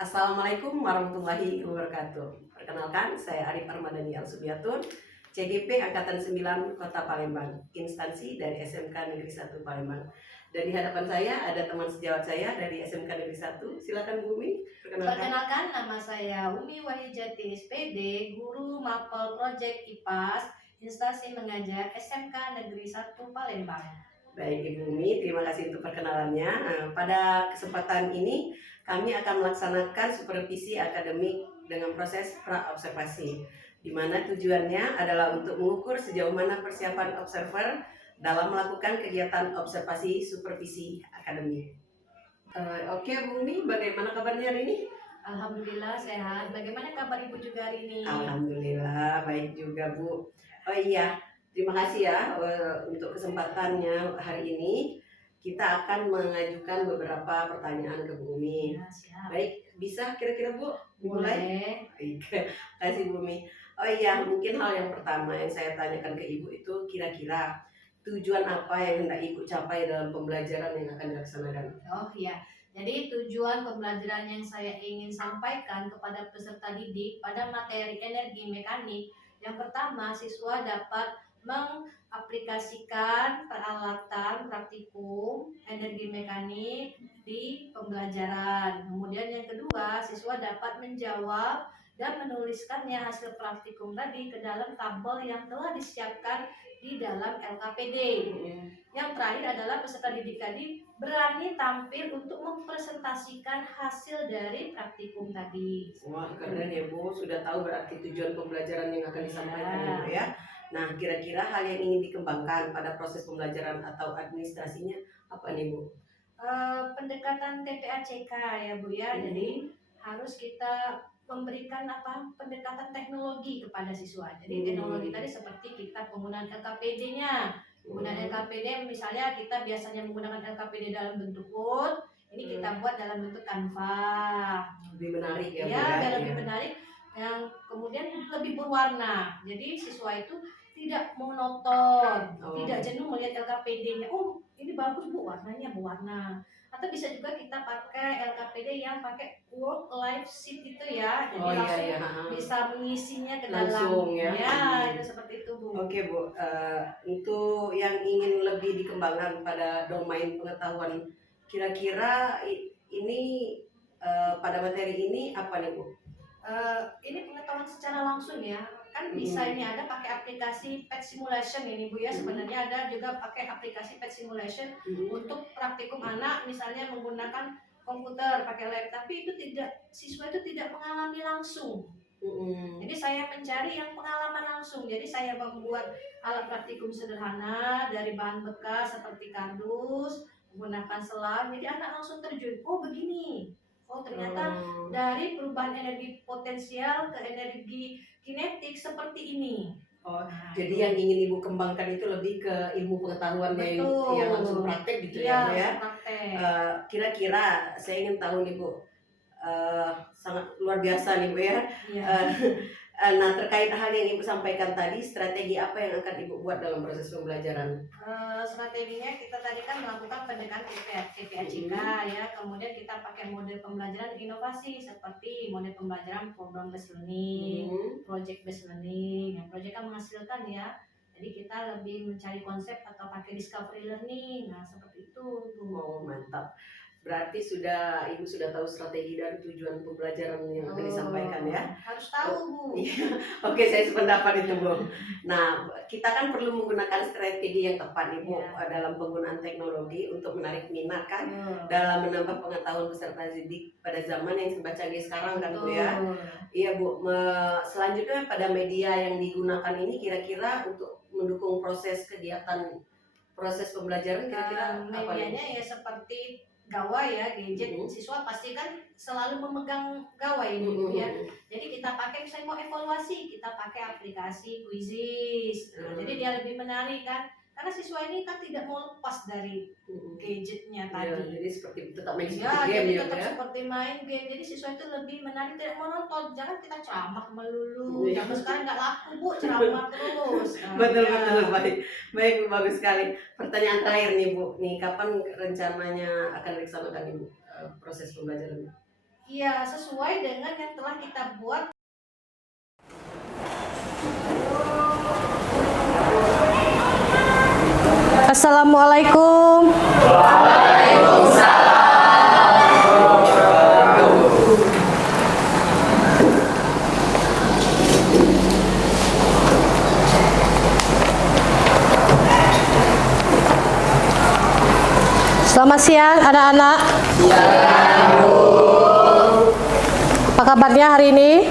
Assalamualaikum warahmatullahi wabarakatuh. Perkenalkan, saya Arif Armadani Al-Subiatun, CGP Angkatan 9 Kota Palembang, instansi dari SMK Negeri 1 Palembang. Dan di hadapan saya ada teman sejawat saya dari SMK Negeri 1. Silakan Bu Umi, perkenalkan. Perkenalkan, nama saya Umi Wahyujati SPD, Guru Mapel Project IPAS, instansi mengajar SMK Negeri 1 Palembang. Baik Ibu Umi, terima kasih untuk perkenalannya. Pada kesempatan ini kami akan melaksanakan supervisi akademik dengan proses pra-observasi, di mana tujuannya adalah untuk mengukur sejauh mana persiapan observer dalam melakukan kegiatan observasi supervisi akademik. Oke Bu Umi, bagaimana kabarnya hari ini? Alhamdulillah sehat. Bagaimana kabar Ibu juga hari ini? Alhamdulillah baik juga Bu. Oh iya, terima kasih ya untuk kesempatannya hari ini. Kita akan mengajukan beberapa pertanyaan ke Bu Umi. Ya, siap. Baik, bisa kira-kira Bu dimulai? Boleh. Baik, kasih Bu Umi. Oh iya, mungkin hal yang pertama yang saya tanyakan ke Ibu itu kira-kira tujuan apa yang hendak Ibu capai dalam pembelajaran yang akan dilaksanakan? Oh iya, jadi tujuan pembelajaran yang saya ingin sampaikan kepada peserta didik pada materi energi mekanik, yang pertama siswa dapat mengaplikasikan peralatan praktikum energi mekanik di pembelajaran. Kemudian yang kedua, siswa dapat menjawab dan menuliskannya hasil praktikum tadi ke dalam tabel yang telah disiapkan di dalam LKPD. Yang terakhir adalah peserta didik tadi berani tampil untuk mempresentasikan hasil dari praktikum tadi. Wah, keren ya Bu, sudah tahu berarti tujuan pembelajaran yang akan disampaikan ya Bu ya. Nah, kira-kira hal yang ingin dikembangkan pada proses pembelajaran atau administrasinya apa nih Bu? Pendekatan TPACK ya Bu ya. Jadi harus kita memberikan pendekatan teknologi kepada siswa. Jadi teknologi tadi seperti kita penggunaan LKPD-nya. Penggunaan LKPD misalnya kita biasanya menggunakan LKPD dalam bentuk Word, ini kita buat dalam bentuk Canva. Lebih menarik ya Bu Ya, ya. biar lebih menarik yang kemudian lebih berwarna. Jadi siswa itu tidak monoton, tidak jenuh melihat LKPD-nya. Oh, ini bagus Bu, warnanya berwarna. Atau bisa juga kita pakai LKPD yang pakai work life sheet itu ya. Jadi langsung bisa mengisinya ke dalam. Langsung ya. Itu seperti itu Bu. Oke Bu, untuk yang ingin lebih dikembangkan pada domain pengetahuan, kira-kira ini pada materi ini apa nih Bu? Ini pengetahuan secara langsung ya, kan bisa ini ada pakai aplikasi pet simulation ini Bu ya. Sebenarnya ada juga pakai aplikasi pet simulation untuk praktikum anak misalnya menggunakan komputer pakai lab, tapi itu siswa itu tidak mengalami langsung. Jadi saya mencari yang pengalaman langsung. Jadi saya membuat alat praktikum sederhana dari bahan bekas seperti kardus, menggunakan selang. Jadi anak langsung terjun. Oh begini. Oh ternyata dari perubahan energi potensial ke energi kinetik seperti ini. Jadi yang ingin Ibu kembangkan itu lebih ke ilmu pengetahuan yang langsung praktek gitu ya Bu ya. Kira-kira saya ingin tahu nih Bu, sangat luar biasa nih Bu ya. Nah, terkait hal yang Ibu sampaikan tadi, strategi apa yang akan Ibu buat dalam proses pembelajaran? Strateginya kita tadi kan melakukan pendekatan TPACK ya, kemudian kita pakai model pembelajaran inovasi seperti model pembelajaran program based learning, project based learning. Yang project kan menghasilkan ya, jadi kita lebih mencari konsep atau pakai discovery learning. Nah seperti itu. Oh mantap. Berarti Ibu sudah tahu strategi dan tujuan pembelajaran yang akan disampaikan ya? Harus tahu Bu. Oke, saya sependapat itu Bu. Nah, kita kan perlu menggunakan strategi yang tepat nih Bu dalam penggunaan teknologi untuk menarik minat kan, dalam menambah pengetahuan peserta didik pada zaman yang serba canggih sekarang kan Bu ya. Iya Bu. Selanjutnya pada media yang digunakan ini kira-kira untuk mendukung proses pembelajaran kira-kira apa nih? Medianya ya seperti gawai ya, gadget. Siswa pasti kan selalu memegang gawai ini ya. Jadi kita pakai, misalnya mau evaluasi, kita pakai aplikasi Quizzes. Jadi dia lebih menarik kan, karena siswa ini kan tidak mau lepas dari gadgetnya tadi. Jadi seperti tetap main game ya. Seperti main game. Jadi siswa itu lebih menarik, tidak menonton. Jangan kita ceramah melulu. Zaman sekarang nggak laku Bu, ceramah terus. Betul baik Bu, bagus sekali. Pertanyaan terakhir nih Bu, kapan rencananya akan dilaksanakan Ibu proses pembelajaran? Iya, sesuai dengan yang telah kita buat. Assalamualaikum. Selamat siang anak-anak. Apa kabarnya hari ini?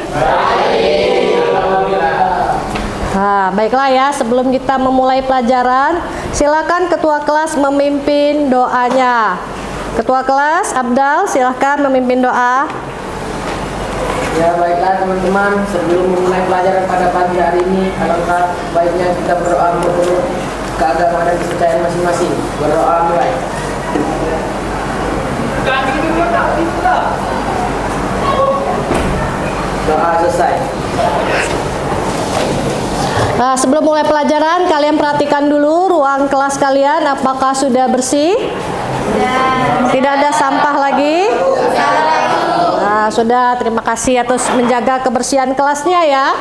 Baiklah ya, sebelum kita memulai pelajaran, silakan ketua kelas memimpin doanya. Ketua kelas Abdal, silakan memimpin doa. Ya baiklah teman-teman, sebelum memulai pelajaran pada pagi hari ini, alangkah baiknya kita berdoa menurut keagamaan dan kepercayaan masing-masing. Berdoa mulai. Doa selesai. Nah, sebelum mulai pelajaran, kalian perhatikan dulu ruang kelas kalian apakah sudah bersih? Tidak ada sampah lagi? Nah, sudah, terima kasih atas menjaga kebersihan kelasnya ya.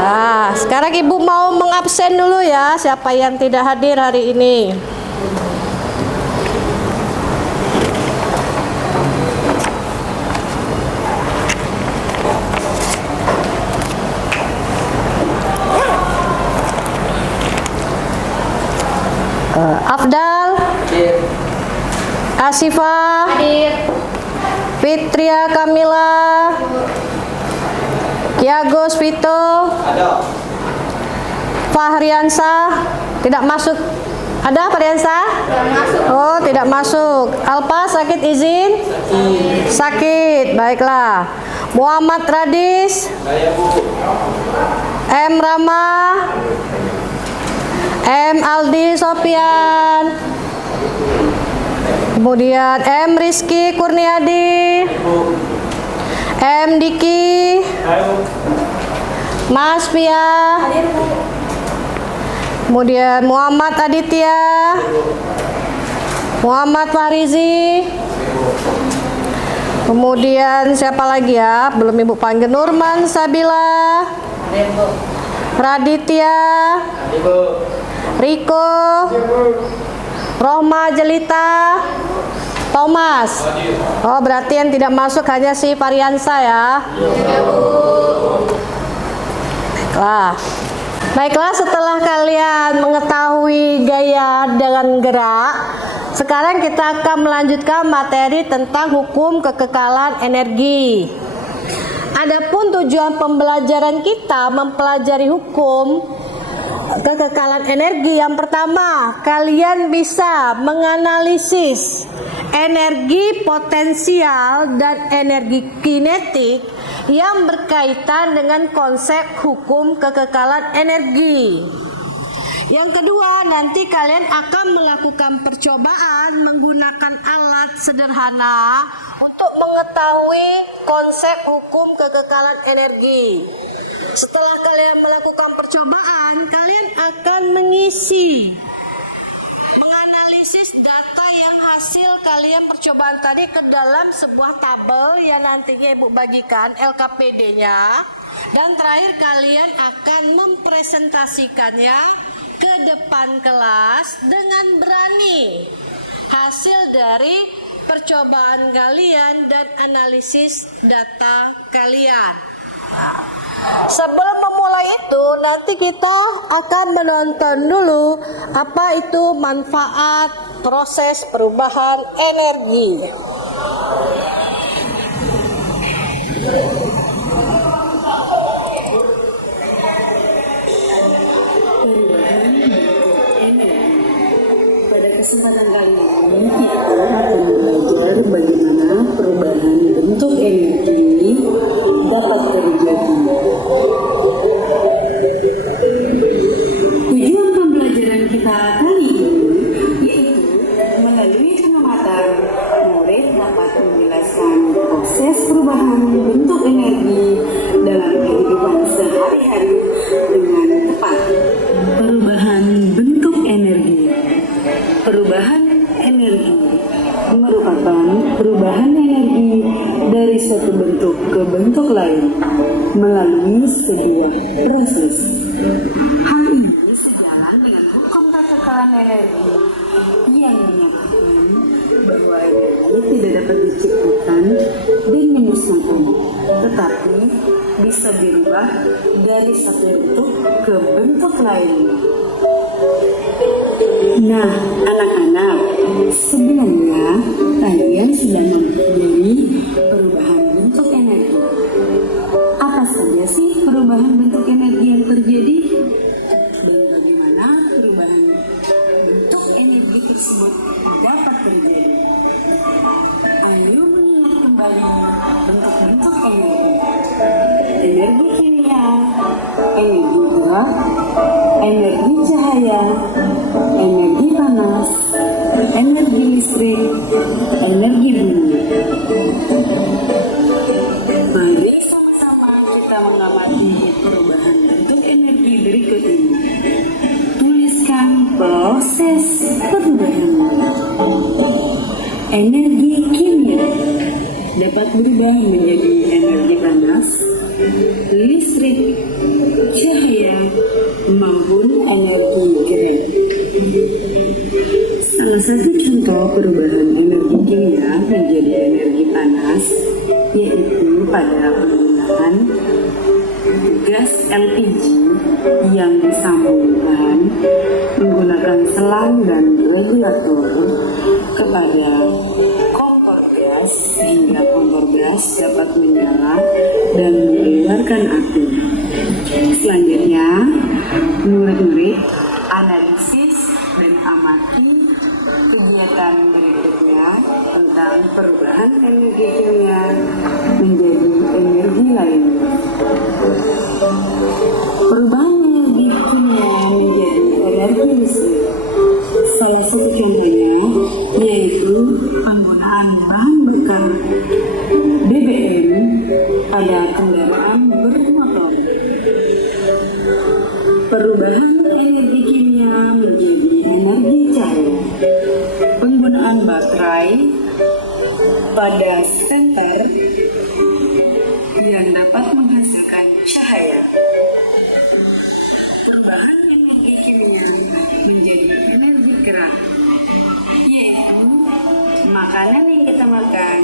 Nah, sekarang Ibu mau mengabsen dulu ya, siapa yang tidak hadir hari ini. Afdal, Asifa, Fitria Kamila, Kiagos Vito, Fahriansah, tidak masuk. Ada Fahriansah? Oh, tidak masuk. Alpa sakit izin? Sakit, baiklah. Muhammad Radis, M Rama, M Aldi Sofian, kemudian M Rizky Kurniadi, M Diki, Mas Pia, kemudian Muhammad Aditya, Muhammad Farizi, kemudian siapa lagi ya, belum Ibu panggil, Nurman Sabila, Raditya, Riko, Rohma Jelita, Thomas. Oh, berarti yang tidak masuk hanya si Variansa ya. Baiklah, setelah kalian mengetahui gaya dengan gerak, sekarang kita akan melanjutkan materi tentang hukum kekekalan energi. Adapun tujuan pembelajaran kita mempelajari hukum kekekalan energi, yang pertama, kalian bisa menganalisis energi potensial dan energi kinetik yang berkaitan dengan konsep hukum kekekalan energi. Yang kedua, nanti kalian akan melakukan percobaan menggunakan alat sederhana untuk mengetahui konsep hukum kekekalan energi. Setelah kalian melakukan percobaan, kalian akan menganalisis data yang hasil kalian percobaan tadi ke dalam sebuah tabel yang nantinya Ibu bagikan LKPD-nya, dan terakhir kalian akan mempresentasikannya ke depan kelas dengan berani hasil dari percobaan kalian dan analisis data kalian. Sebelum memulai itu, nanti kita akan menonton dulu apa itu manfaat proses perubahan energi. Pada kesempatan kali ini kita akan belajar bagaimana perubahan bentuk energi dapat terjadi. Tujuan pembelajaran kita kali ini yaitu melalui pengamatan murid dapat menjelaskan proses perubahan bentuk energi dalam kehidupan sehari-hari dengan tepat. Perubahan bentuk energi. Perubahan energi merupakan perubahan energi dari suatu bentuk ke bentuk lain melalui sebuah proses. Hal ini sejalan dengan hukum kekekalan energi yang menyatakan bahwa energi tidak dapat diciptakan dan dimusnahkan, tetapi bisa dirubah dari satu bentuk ke bentuk lain. Nah, anak-anak, sebenarnya kalian sudah mempelajari perubahan bentuk energi. Apa saja sih perubahan bentuk energi yang terjadi? Dan bagaimana perubahan bentuk energi tersebut dapat terjadi? Ayo mengingat kembali bentuk-bentuk energi. Energi kimia, energi gerak, energi cahaya, energi panas, energi listrik, energi bumi. Mari sama-sama kita mengamati perubahan bentuk energi berikut ini. Tuliskan proses perubahan. Energi kimia dapat berubah menjadi energi panas, listrik, cahaya, maupun energi gerak. Salah satu contoh perubahan energi kimia menjadi energi panas yaitu pada penggunaan gas LPG yang disambungkan menggunakan selang dan regulator kepada kompor gas sehingga kompor gas dapat menyala dan mengeluarkan api. Selanjutnya, murid-murid analisis dan amati kegiatan berikutnya tentang perubahan energi kimia menjadi energi lain. Perubahan energi kimia menjadi energi listrik. Salah satu contohnya yaitu penggunaan bahan bakar BBM pada kendaraan bermotor. Perubahan energi kimia menjadi energi cahaya. Penggunaan baterai pada senter yang dapat menghasilkan cahaya. Perubahan energi kimia menjadi energi gerak, yaitu makanan yang kita makan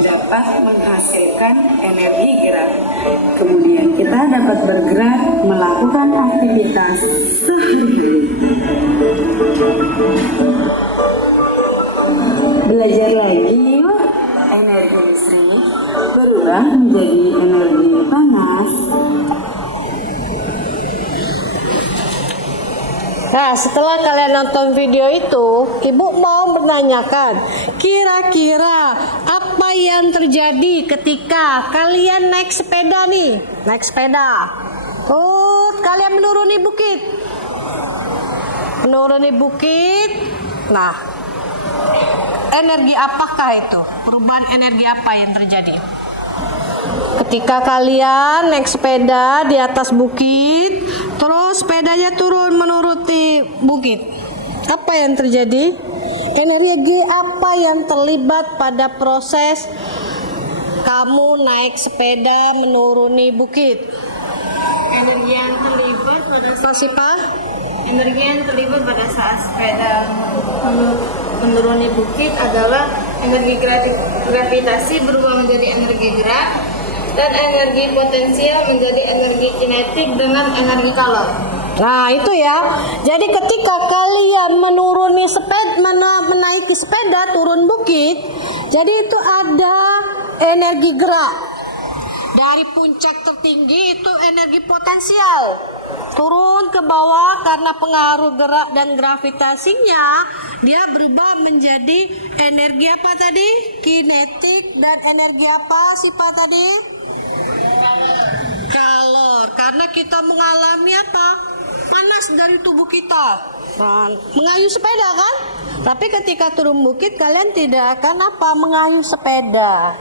dapat menghasilkan energi gerak. Kemudian kita dapat bergerak melakukan aktivitas sehari-hari. Belajar lagi yuk. Energi listrik berubah menjadi energi panas. Nah, setelah kalian nonton video itu, Ibu mau menanyakan, kira-kira apa yang terjadi ketika kalian naik sepeda nih? Naik sepeda. Kalian menuruni bukit. Menuruni bukit. Nah, energi apakah itu? Perubahan energi apa yang terjadi? Ketika kalian naik sepeda di atas bukit, terus sepedanya turun menuruti bukit, apa yang terjadi? Energi apa yang terlibat pada proses kamu naik sepeda menuruni bukit? Energi yang terlibat pada saat sepeda menuruni bukit adalah energi gravitasi berubah menjadi energi gerak dan energi potensial menjadi energi kinetik dengan energi kalor. Nah, itu ya. Jadi ketika kalian menuruni sepeda, menaiki sepeda turun bukit, jadi itu ada energi gerak. Dari puncak tertinggi itu energi potensial. Turun ke bawah karena pengaruh gerak dan gravitasinya, dia berubah menjadi energi apa tadi? Kinetik. Dan energi apa sifat tadi? Kalor. Karena kita mengalami apa? Panas dari tubuh kita. Nah, mengayuh sepeda kan? Tapi ketika turun bukit kalian tidak akan apa? Mengayuh sepeda.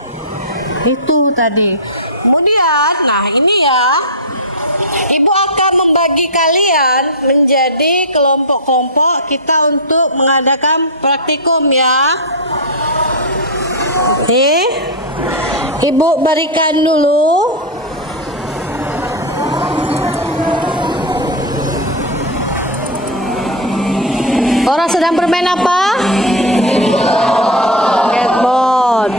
Itu tadi. Kemudian, nah ini ya, Ibu akan membagi kalian menjadi kelompok-kelompok kita untuk mengadakan praktikum ya. Ibu berikan dulu. Orang sedang bermain apa? Skateboard.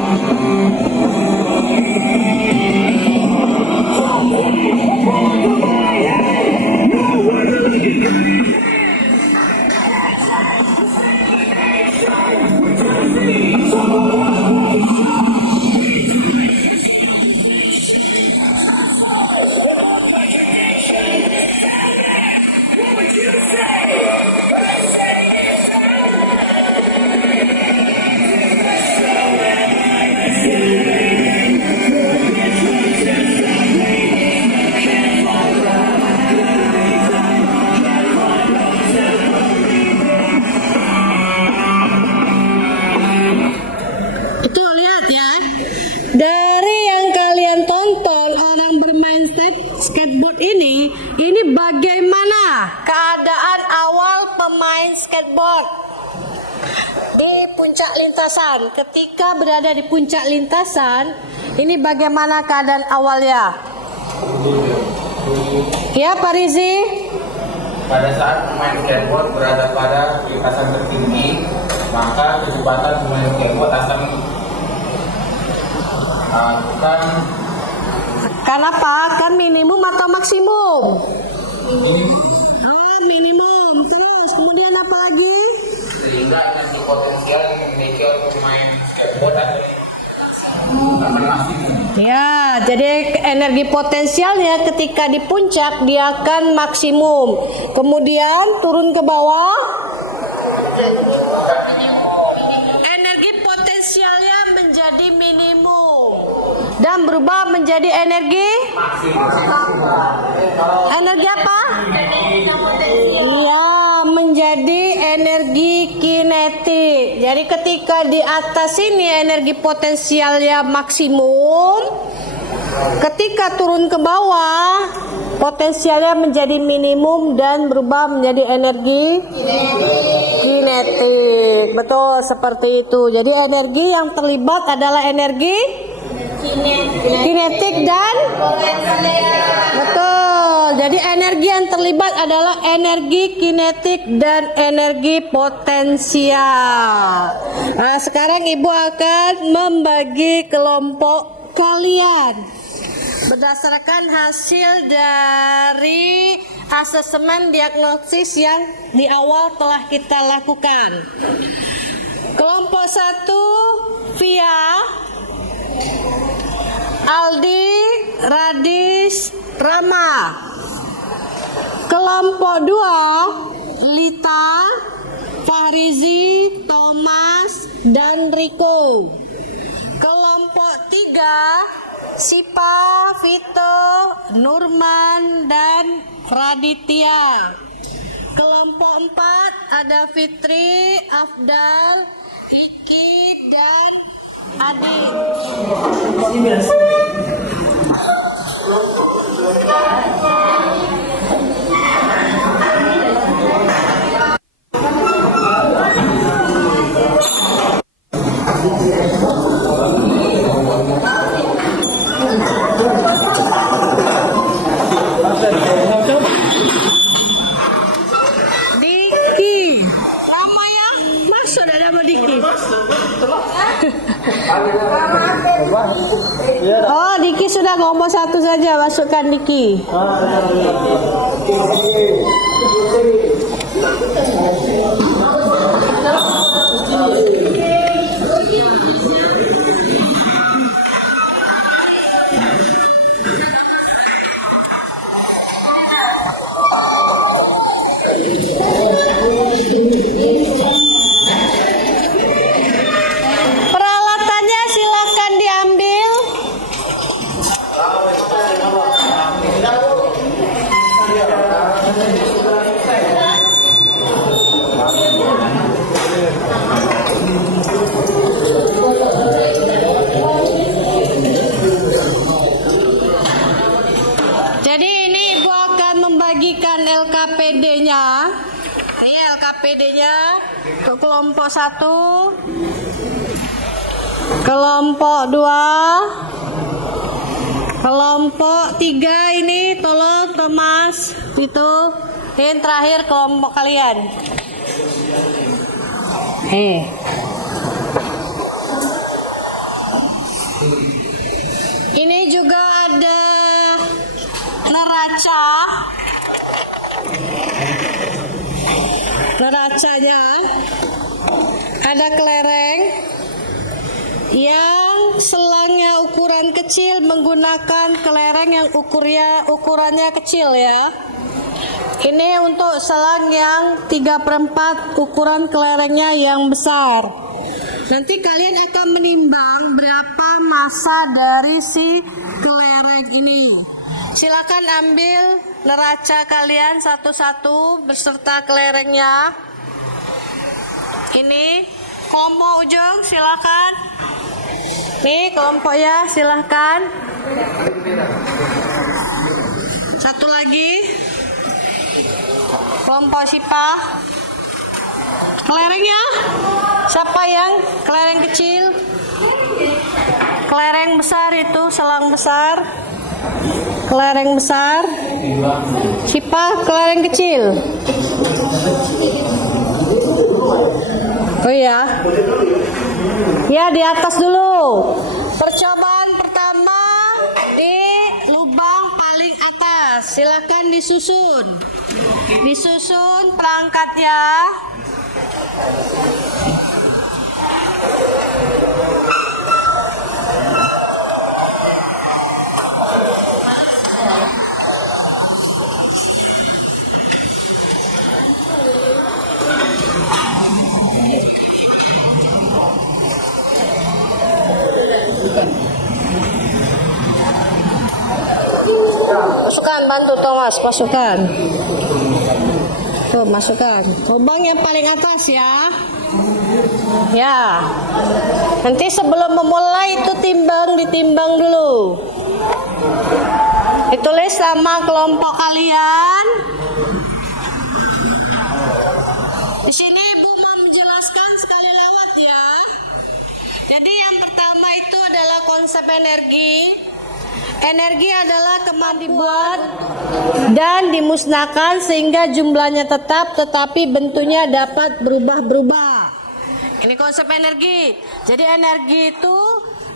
Itu lihat ya. Dari yang kalian tonton orang bermain skateboard ini bagaimana keadaan awal pemain skateboard di puncak lintasan. Ketika berada di puncak lintasan, ini bagaimana keadaan awalnya? Ya, Pak Rizi. Pada saat pemain skateboard berada pada lintasan tertinggi, maka kecepatan pemain skateboard akan Kenapa? Kan minimum atau maksimum? Minimum. Terus kemudian apa lagi? sehingga energi potensial yang dimiliki oleh pemain skateboard akan maksimum. Ya, jadi energi potensialnya ketika di puncak dia akan maksimum. Kemudian turun ke bawah. Energi potensialnya menjadi minimum dan berubah menjadi energi apa? Iya, menjadi energi kinetik. Jadi ketika di atas ini energi potensialnya maksimum, ketika turun ke bawah potensialnya menjadi minimum dan berubah menjadi energi kinetik. Betul, seperti itu. Jadi energi yang terlibat adalah energi kinetik dan betul. Jadi energi yang terlibat adalah energi kinetik dan energi potensial. Nah, sekarang Ibu akan membagi kelompok kalian berdasarkan hasil dari asesmen diagnosis yang di awal telah kita lakukan. Kelompok 1 Via, Aldi, Radis, Rama. Kelompok 2 Lita, Fahrizi, Thomas, dan Riko. Kelompok 3 Sipa, Vito, Nurman, dan Raditya. Kelompok 4 ada Fitri, Afdal, Iki, dan Adi. Diki, lama ya? Masuk ada nama Diki. Oh, Diki sudah kelompok 1 saja, masukkan Diki. Peralatannya silakan diambil. Jadi ini Ibu akan membagikan LKPD-nya. Ini LKPD-nya untuk kelompok 1, kelompok 2, Kelompok 3 ini tolong Thomas itu. Ini terakhir kelompok kalian. Ini juga ada neraca. Neracanya ada kelereng yang selangnya ukuran kecil menggunakan kelereng yang ukurannya kecil ya. Ini untuk selang yang 3/4 ukuran kelerengnya yang besar. Nanti kalian akan menimbang berapa massa dari si kelereng ini. Silakan ambil neraca kalian satu-satu beserta kelerengnya. Ini kelompok ujung silakan. Nih kelompoknya silahkan. Satu lagi kelompok Sipa. Kelerengnya siapa yang kelereng kecil? Kelereng besar itu selang besar. Kelereng besar. Sipa kelereng kecil. Oh iya. Ya di atas dulu. Percobaan pertama di lubang paling atas. Silakan disusun. Disusun perangkatnya. Masukkan, bantu Thomas, masukkan. Tuh, masukkan. Lubang yang paling atas ya. Ya. Nanti sebelum memulai itu ditimbang dulu. Ditulis sama kelompok kalian. Di sini Ibu mau menjelaskan sekali lewat ya. Jadi yang pertama itu adalah konsep energi. Energi adalah kemampuan dibuat dan dimusnahkan sehingga jumlahnya tetap tetapi bentuknya dapat berubah-berubah. Ini konsep energi. Jadi energi itu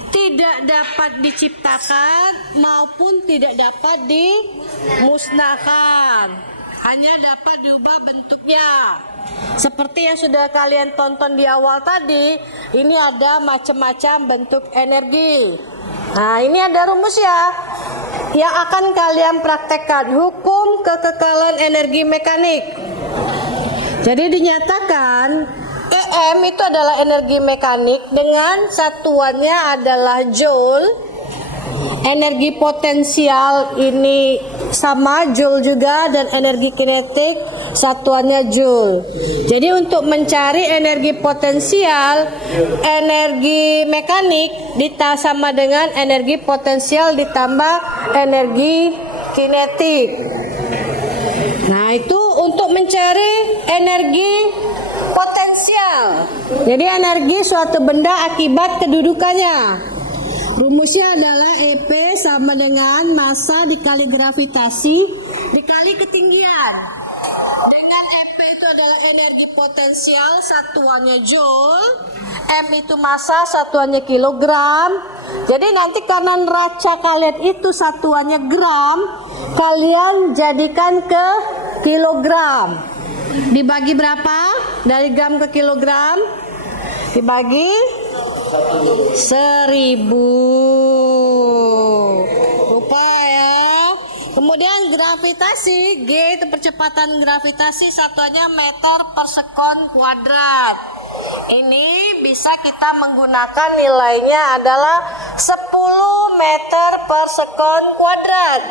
tidak dapat diciptakan maupun tidak dapat dimusnahkan. Hanya dapat diubah bentuknya. Seperti yang sudah kalian tonton di awal tadi, ini ada macam-macam bentuk energi. Nah, ini ada rumus ya yang akan kalian praktekkan, hukum kekekalan energi mekanik. Jadi dinyatakan EM itu adalah energi mekanik dengan satuannya adalah joule. Energi potensial ini sama joule juga dan energi kinetik satuannya joule. Jadi untuk mencari energi potensial, energi mekanik sama dengan energi potensial ditambah energi kinetik. Nah, itu untuk mencari energi potensial. Jadi energi suatu benda akibat kedudukannya. Rumusnya adalah EP sama dengan massa dikali gravitasi dikali ketinggian. Dengan EP itu adalah energi potensial, satuannya joule. M itu massa, satuannya kilogram. Jadi nanti karena neraca kalian itu satuannya gram, kalian jadikan ke kilogram. Dibagi berapa? Dari gram ke kilogram? Dibagi 1000. Lupa ya. Kemudian gravitasi, G itu percepatan gravitasi, satuannya meter per sekon kuadrat. Ini bisa kita menggunakan nilainya adalah 10 meter per sekon kuadrat.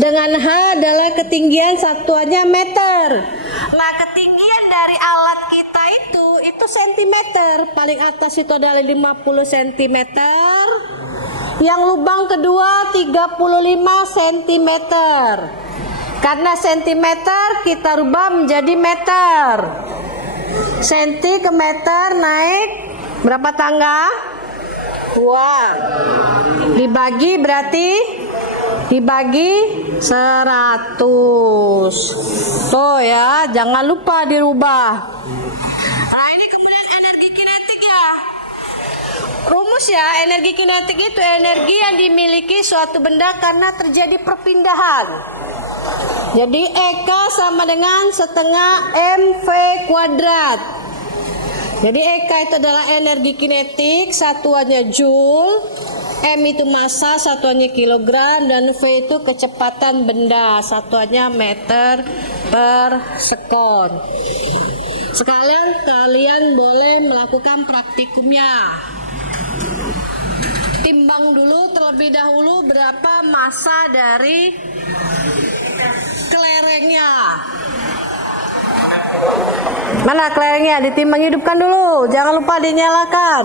Dengan H adalah ketinggian, satuannya meter. Nah, ketinggian dari alat kita itu sentimeter. Paling atas itu adalah 50 cm. Yang lubang kedua 35 cm. Karena sentimeter kita rubah menjadi meter. Senti ke meter naik berapa tangga? Dibagi berarti dibagi 100. Tuh ya, jangan lupa dirubah. Nah, ini kemudian energi kinetik ya. Rumus ya, energi kinetik itu energi yang dimiliki suatu benda karena terjadi perpindahan. Jadi EK sama dengan setengah mv kuadrat. Jadi EK itu adalah energi kinetik, satuannya joule, M itu massa, satuannya kilogram, dan V itu kecepatan benda, satuannya meter per sekon. Sekalian kalian boleh melakukan praktikumnya. Timbang dulu terlebih dahulu berapa massa dari kelerengnya. Mana kelerengnya? Ditimbang, hidupkan dulu. Jangan lupa dinyalakan.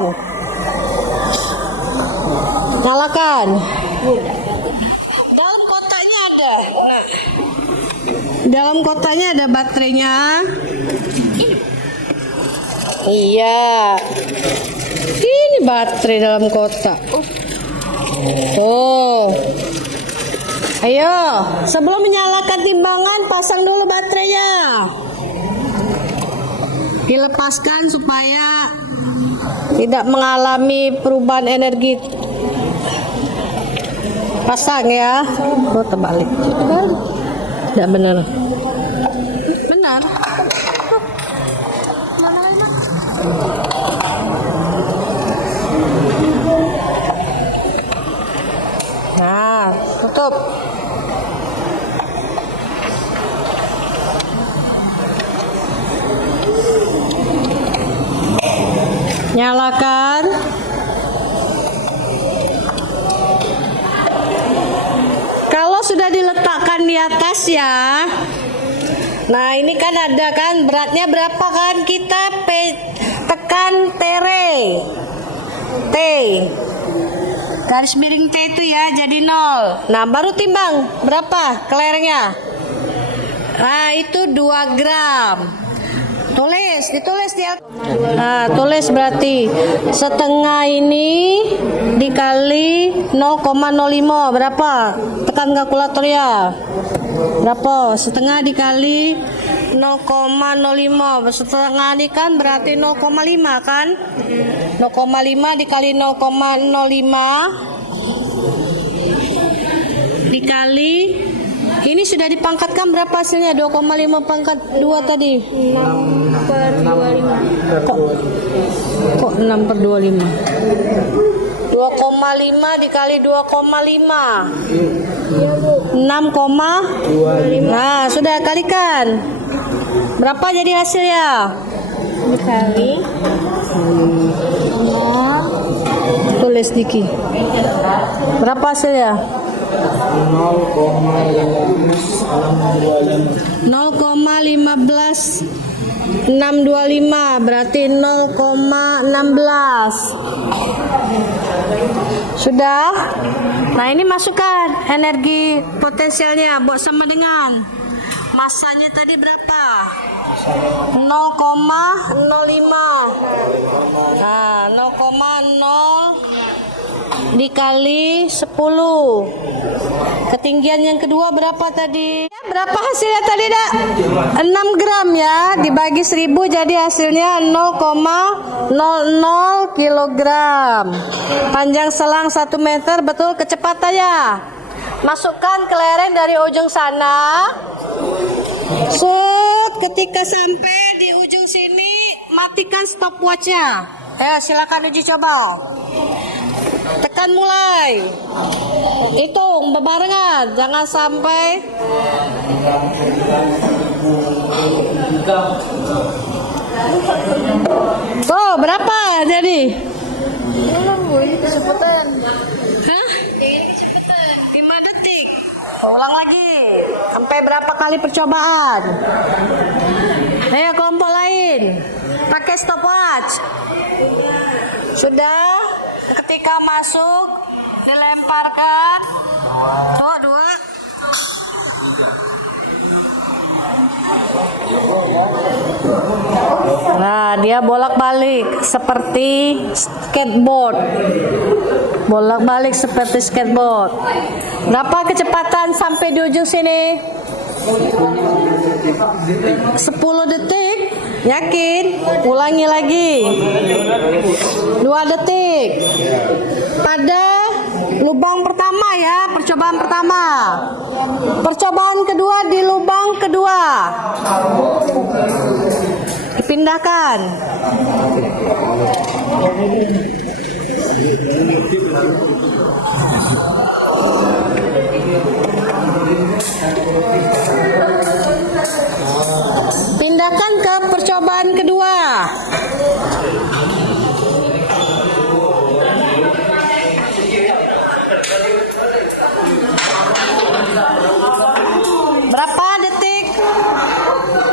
Nyalakan. Dalam kotaknya ada. Dalam kotaknya ada baterainya. Iya. Ini baterai dalam kotak. Oh. Ayo, sebelum menyalakan timbangan, pasang dulu baterainya. Dilepaskan supaya tidak mengalami perubahan energi. Pasang ya. Oh, terbalik. Tidak benar. Benar. Nah, tutup. Nyalakan. Kalau sudah diletakkan di atas ya. Nah, ini kan ada kan beratnya berapa kan, kita tekan T. Garis miring T itu ya jadi 0. Nah, baru timbang berapa kelerengnya. Nah, itu 2 gram. Ditulis di atas. Nah, tulis berarti setengah ini dikali 0,05 berapa? Tekan kalkulator ya. Berapa? Setengah dikali 0,05. Setengah ini kan berarti 0,5 kan? 0,5 dikali 0,05 dikali, ini sudah dipangkatkan berapa hasilnya? 2,5 pangkat 2 tadi. 6/25. Kok 6/25? 2,5 dikali 2,5. 6,25. Nah, sudah kalikan. Berapa jadi hasilnya? Dikali Tulis Diki. Berapa hasilnya? 0,15625 berarti 0,16. Sudah? Nah, ini masukkan energi potensialnya buat sama dengan masanya tadi berapa? 0,05. Nah, 0,0 dikali 10. Ketinggian yang kedua berapa tadi? Berapa hasilnya tadi, Dak? 6 gram ya, dibagi 1000 jadi hasilnya 0,00 kilogram. Panjang selang 1 meter, betul kecepatannya. Masukkan kelereng dari ujung sana. Ketika sampai di ujung sini, matikan stopwatchnya. Silakan uji coba. Tekan mulai. Hitung berbarengan, jangan sampai. Tuh, berapa jadi? kecepatan. Hah? Kecepatan. 5 detik. Ulang lagi. Sampai berapa kali percobaan? Ayo kelompok lain. Pakai stopwatch. Sudah? Ketika masuk dilemparkan. Tuh, 2. Nah, dia bolak-balik seperti skateboard. Bolak-balik seperti skateboard. Berapa kecepatan sampai di ujung sini? 10 detik. Yakin? Ulangi lagi. 2 detik. Pada lubang pertama ya, percobaan pertama. Percobaan kedua di lubang kedua. Dipindahkan. Pindahkan ke percobaan kedua. Berapa detik?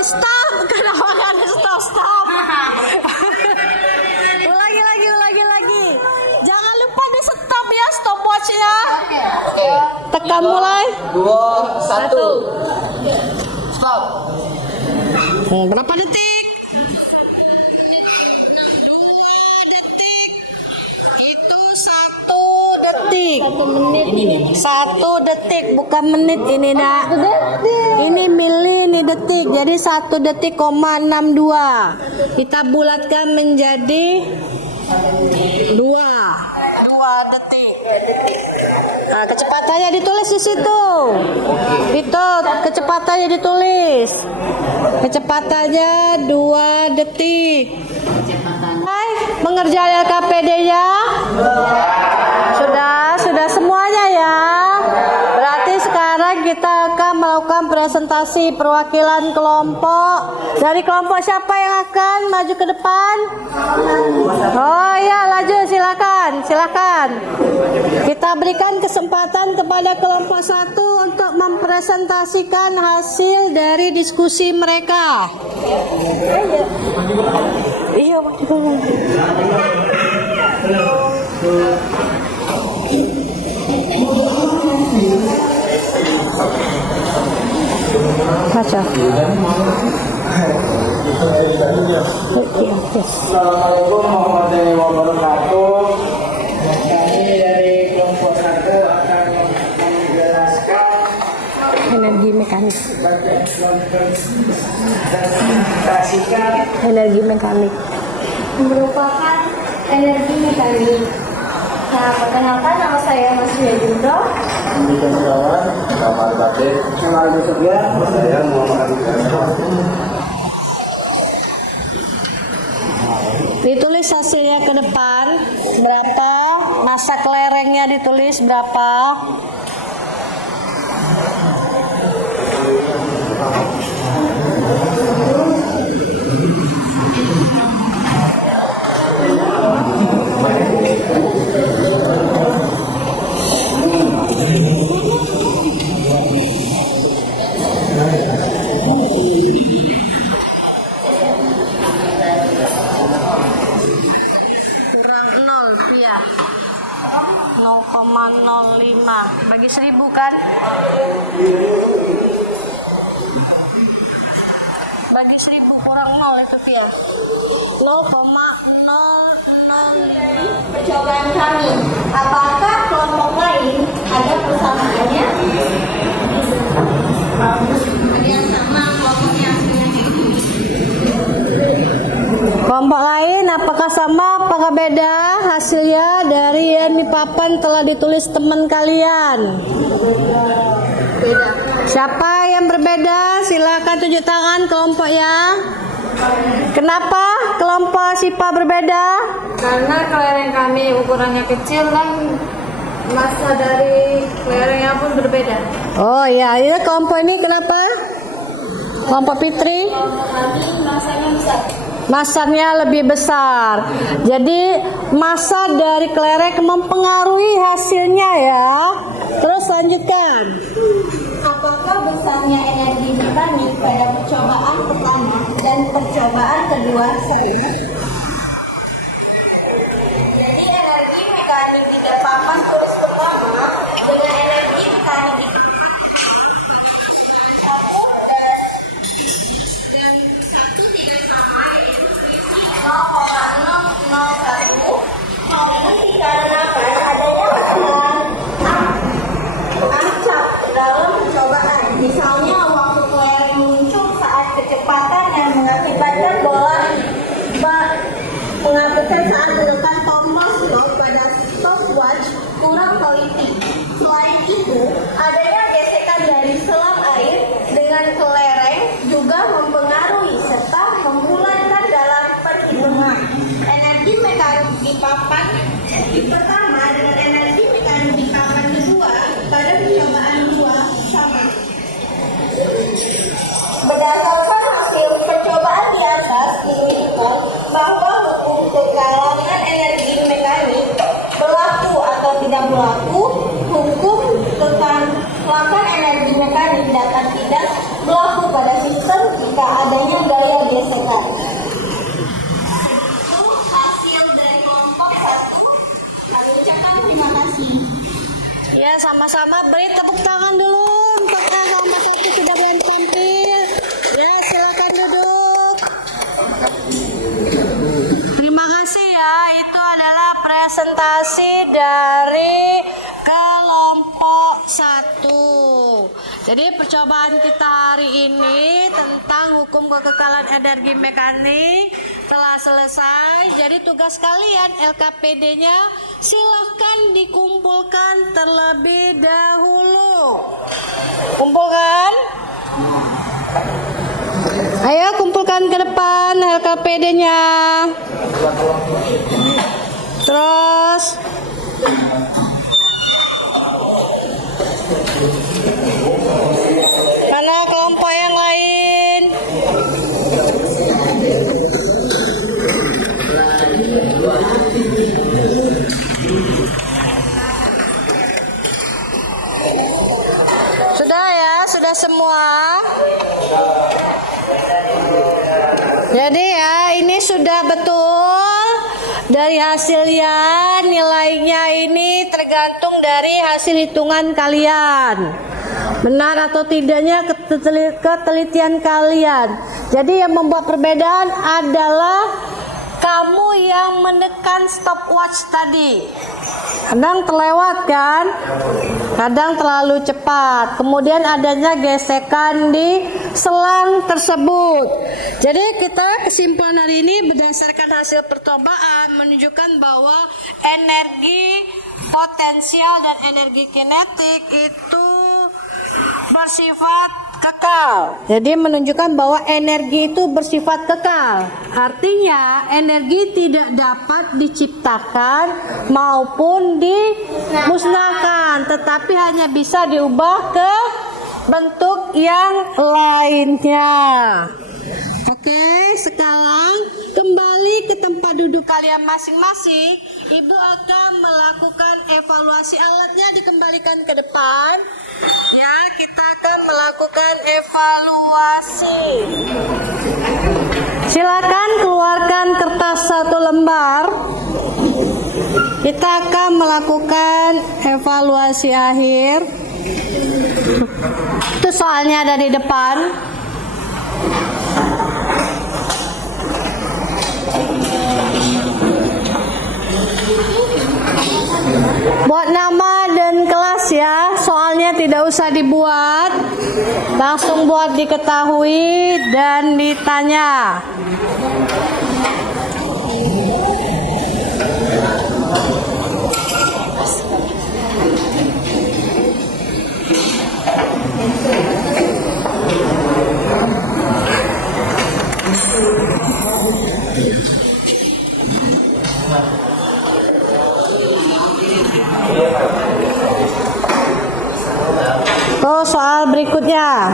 Stop, kenapa kan stop. ulangi lagi. Jangan lupa di stop ya, stopwatchnya. Tekan mulai. 2, 1. Stop. Berapa detik? 2 detik. Itu 1 detik. 1 detik bukan menit ini nak. Ini mili, ini detik. Jadi 1 detik, 62. Kita bulatkan menjadi 2 detik. Nah, kecepatannya ditulis di situ. Itu kecepatannya ditulis. Kecepatannya 2 detik. Hai, mengerjakan LKPD-nya? Sudah semuanya ya. Berarti sekarang kita akan melakukan presentasi perwakilan kelompok. Dari kelompok siapa yang akan maju ke depan? Oh ya, laju silakan. Kita berikan kesempatan kepada kelompok 1 untuk mempresentasikan hasil dari diskusi mereka. Iya, baca. Assalamualaikum warahmatullahi wabarakatuh. Kami dari kelompok 1 akan menjelaskan Energi mekanik. presentasikan Energi mekanik. Merupakan energi mekanik. Nah, perkenalkan nama saya Mas Jundro. Ditulis hasilnya ke depan berapa, masa kelerengnya ditulis berapa. Kurang 0 rupiah. 0,05 bagi 1000 kan? Bagi 1000 kurang 0 itu rupiah. 0,00. Percobaan kami. Apakah kelompok lain ada persamaannya? Ada yang sama kelompoknya hasilnya gitu. Kelompok lain apakah sama, apakah beda hasilnya dari yang di papan telah ditulis teman kalian? Beda. Siapa yang berbeda? Silakan tunjuk tangan kelompoknya. Kenapa kelompok SIPA berbeda? Karena kelereng kami ukurannya kecil dan massa dari kelerengnya pun berbeda. Oh ya, ini kelompok ini kenapa? Kelompok Fitri? Kami massanya besar. Masanya lebih besar. Jadi massa dari kelereng mempengaruhi hasilnya ya. Terus lanjutkan. Apakah besarnya energi mekanik pada percobaan pertama dan percobaan kedua sama? Jadi energi mekanik di papan tulis pertama dengan energi mekanik di kurang teliti. Selain itu, adanya gesekan dari selang air dengan kelereng juga mempengaruhi serta membulatkan dalam perhitungan. Energi mekanik di papan pertama dengan energi mekanik di papan kedua pada percobaan 2 sama. Berdasarkan hasil percobaan di atas menunjukkan bahwa hukum kekalangan energi mekanik berlaku atau tidak berlaku. Hukum kekalangan energi mekanik dapat tidak berlaku pada sistem jika adanya gaya gesekan. Itu hasil dari kelompok 1. Kami ucapkan terima kasih. Ya, sama-sama beri tepuk tangan dulu untuk kelompok 1 sudah mulai tampil. Ya, silakan duduk. Terima kasih ya, itu adalah presentasi dari kelompok 1. Jadi percobaan kita hari ini tentang hukum kekekalan energi mekanik telah selesai. Jadi tugas kalian LKPD-nya silahkan dikumpulkan terlebih dahulu. Kumpulkan. Ayo kumpulkan ke depan LKPD-nya. Terus mana kelompok yang lain? Sudah ya, sudah semua. Jadi ya, ini sudah betul. Dari hasilnya, nilainya ini tergantung dari hasil hitungan kalian. Benar atau tidaknya ketelitian kalian. Jadi yang membuat perbedaan adalah kamu yang menekan stopwatch tadi. Kadang terlewat kan? Kadang terlalu cepat. Kemudian adanya gesekan di selang tersebut. Jadi kita kesimpulan hari ini berdasarkan hasil percobaan menunjukkan bahwa energi potensial dan energi kinetik itu bersifat kekal. Jadi menunjukkan bahwa energi itu bersifat kekal. Artinya energi tidak dapat diciptakan maupun dimusnahkan, tetapi hanya bisa diubah ke bentuk yang lainnya. Oke, sekarang kembali ke tempat duduk kalian masing-masing. Ibu akan melakukan evaluasi, alatnya dikembalikan ke depan. Ya, kita akan melakukan evaluasi. Silakan keluarkan kertas 1 lembar. Kita akan melakukan evaluasi akhir. Itu soalnya ada di depan. Buat nama dan kelas ya, soalnya tidak usah dibuat, langsung buat diketahui dan ditanya. Tuh soal berikutnya.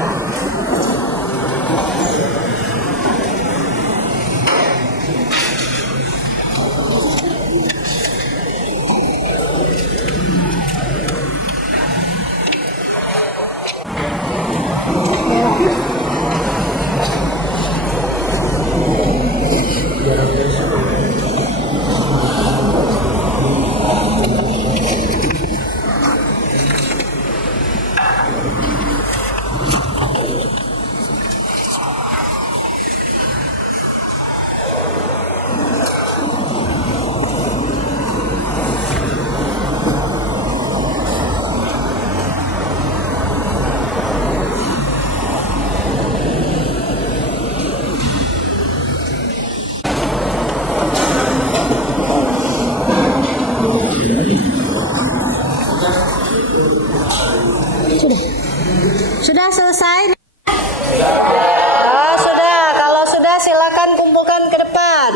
sudah selesai? Sudah. Kalau sudah silakan kumpulkan ke depan.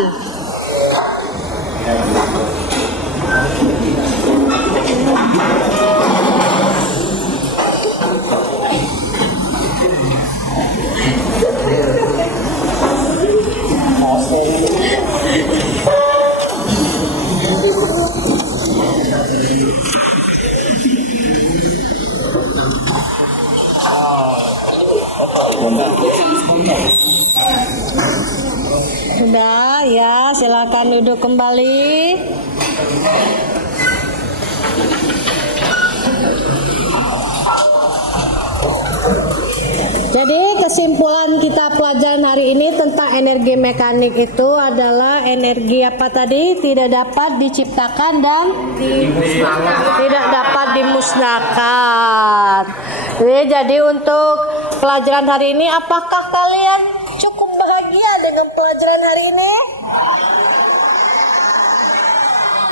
Sudah ya, silakan duduk kembali. Jadi kesimpulan kita pelajaran hari ini tentang energi mekanik itu adalah energi apa tadi? Tidak dapat diciptakan dan tidak dapat dimusnahkan. Jadi untuk pelajaran hari ini, apakah kalian cukup bahagia dengan pelajaran hari ini?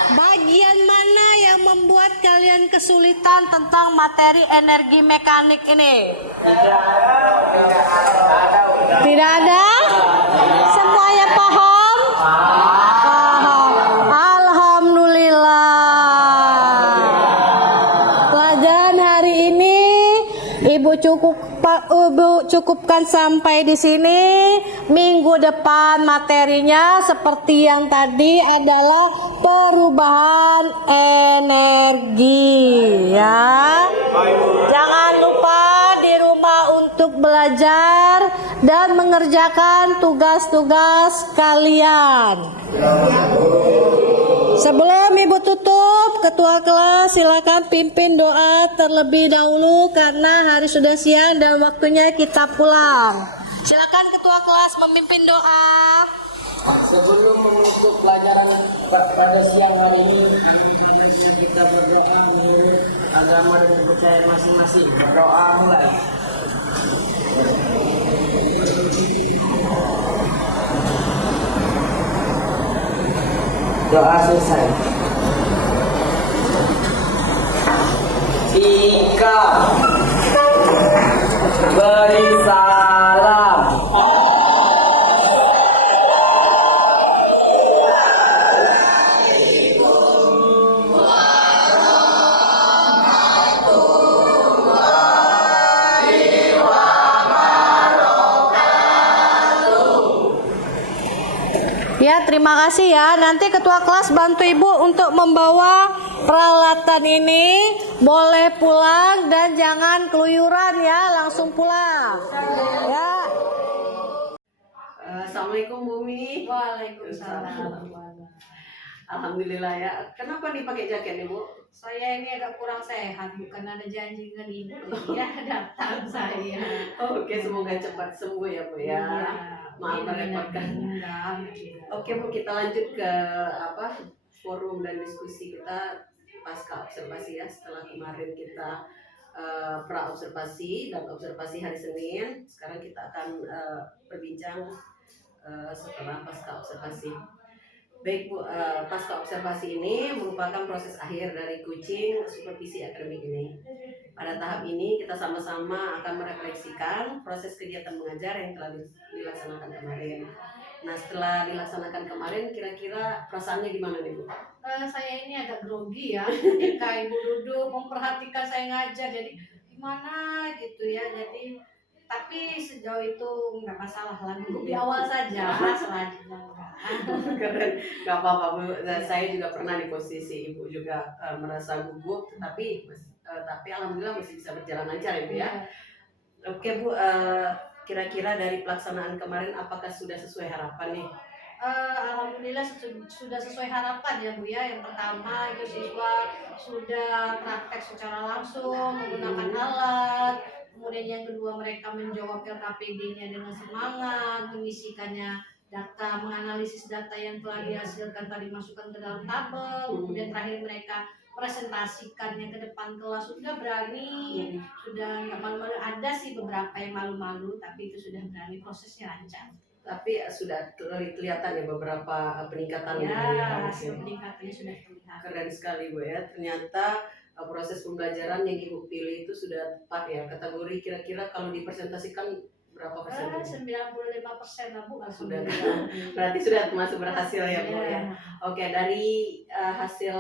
Bagian mana yang membuat kalian kesulitan tentang materi energi mekanik ini? Tidak ada? Semuanya paham? Paham. Alhamdulillah. Pelajaran hari ini Ibu cukupkan sampai di sini. Minggu depan materinya seperti yang tadi adalah perubahan energi ya. Jangan lupa di rumah untuk belajar dan mengerjakan tugas-tugas kalian. Sebelum Ibu tutup, Ketua kelas silakan pimpin doa terlebih dahulu karena hari sudah siang dan waktunya kita pulang. Silakan Ketua kelas memimpin doa. Sebelum menutup pelajaran pada siang hari ini, alhamdulillah kita berdoa menurut agama dan kepercayaan masing-masing. Berdoa mulai. Doa selesai. Ika beri salam. Ya, terima kasih ya. Nanti Ketua kelas bantu Ibu untuk membawa peralatan ini. Boleh pulang dan jangan keluyuran ya, langsung pulang. Ya. Assalamualaikum Bumi. Waalaikumsalam. Alhamdulillah ya. Kenapa dipakai jaket nih Bu? Saya ini agak kurang sehat, bukan ada janji dengan ibu, ya datang saya. Oke, semoga cepat sembuh ya Bu ya. Maaf merepotkan. Enggak. Oke Bu, kita lanjut ke forum dan diskusi kita pasca observasi ya. Setelah kemarin kita pra observasi dan observasi hari Senin, sekarang kita akan berbincang setelah pasca observasi. Baik Bu, pasca observasi ini merupakan proses akhir dari coaching supervisi akademik ini. Pada tahap ini kita sama-sama akan merefleksikan proses kegiatan mengajar yang telah dilaksanakan kemarin. Nah, setelah dilaksanakan kemarin, kira-kira perasaannya gimana nih Bu? Saya ini agak grogi ya, ketika ibu duduk memperhatikan saya ngajar, jadi gimana gitu ya. Jadi tapi sejauh itu nggak masalah lah, gugup di awal saja, selanjutnya enggak. Keren, nggak apa-apa Bu. Nah, saya juga pernah di posisi Ibu juga merasa gugup, tapi alhamdulillah masih bisa berjalan lancar ya Bu ya. Oke Bu, kira-kira dari pelaksanaan kemarin apakah sudah sesuai harapan nih? Alhamdulillah sudah sesuai harapan ya Bu ya. Yang pertama itu siswa sudah praktek secara langsung menggunakan alat. Kemudian yang kedua mereka menjawab LKPD-nya dengan semangat, mengisikannya data, menganalisis data yang telah dihasilkan tadi masukkan ke dalam tabel. Kemudian terakhir mereka presentasikannya ke depan kelas, sudah berani, sudah nggak malu-malu. Ada sih beberapa yang malu-malu, tapi itu sudah berani, prosesnya lancar. Tapi sudah kelihatan ya beberapa peningkatan Ya, ya. hasil peningkatannya sudah terlihat. Keren sekali Bu ya. Ternyata proses pembelajaran yang Ibu pilih itu sudah tepat ya? Kategori kira-kira kalau dipresentasikan berapa persen? 95% lah Bu. Sudah, Alhamdulillah. berarti sudah termasuk berhasil ya Bu Iya. ya. Oke, dari hasil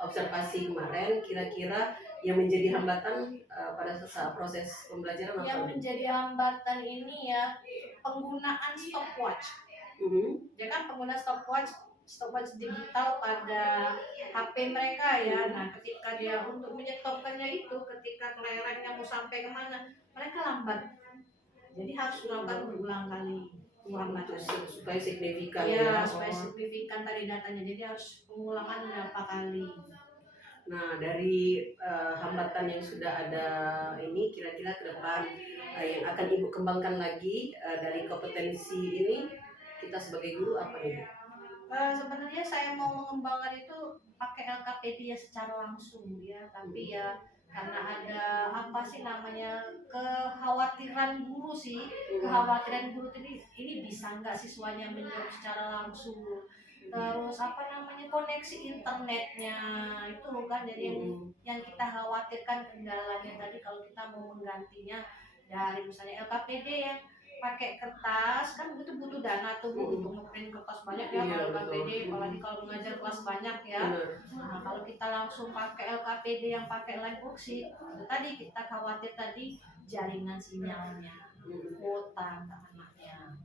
observasi kemarin, kira-kira yang menjadi hambatan pada saat proses pembelajaran Yang apa? menjadi hambatan ini ya penggunaan stopwatch. Ya kan penggunaan stopwatch digital pada HP mereka ya. Nah, ketika dia untuk menyetopkannya itu, ketika kelerengnya mau sampai kemana, mereka lambat. Jadi harus melakukan berulang kali. Supaya signifikan Ya, ya. supaya signifikan tadi datanya. Jadi harus pengulangan berapa kali. Nah, dari hambatan yang sudah ada ini, kira-kira ke depan yang akan Ibu kembangkan lagi dari kompetensi ini, kita sebagai guru apa nih? Sebenarnya saya mau mengembangkan itu pakai LKPD ya secara langsung ya, tapi ya karena ada apa sih namanya kekhawatiran guru sih, kekhawatiran guru ini bisa nggak siswanya menjawab secara langsung, terus apa namanya koneksi internetnya itu kan, jadi yang kita khawatirkan kendalanya tadi kalau kita mau menggantinya dari misalnya LKPD yang pakai kertas kan itu butuh dana tuh Bu, untuk ngeprint kertas banyak ya. Iya, Kalau betul. LKPD apalagi kalau mengajar kelas banyak ya. Nah, kalau kita langsung pakai LKPD yang pakai live worksheet, itu tadi kita khawatir tadi jaringan sinyalnya, kuota anaknya.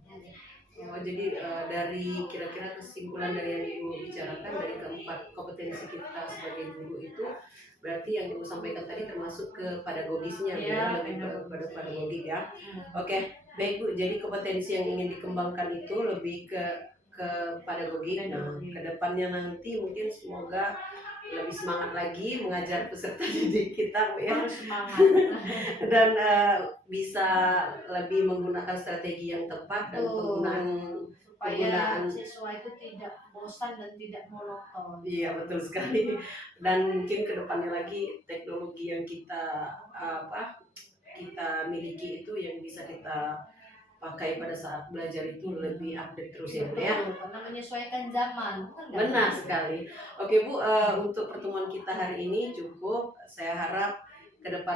Oh, jadi dari kira-kira kesimpulan dari yang Ibu bicarakan dari keempat kompetensi kita sebagai guru itu, berarti yang Ibu sampaikan tadi termasuk ke pedagogisnya ya, lebih pada pedagogik ya. Oke, baik Bu. Jadi kompetensi yang ingin dikembangkan itu lebih ke pedagogik. Nah, kedepannya nanti mungkin semoga lebih semangat lagi mengajar peserta didik kita Bu ya. Harus semangat. Dan bisa lebih menggunakan strategi yang tepat dan supaya siswa itu tidak bosan dan tidak monoton. Iya, betul sekali. Dan mungkin kedepannya lagi teknologi yang kita miliki itu yang bisa kita pakai pada saat belajar itu lebih update terus ya Bu ya. Karena menyesuaikan zaman. Benar sekali. Oke Bu, untuk pertemuan kita hari ini cukup. Saya harap ke depan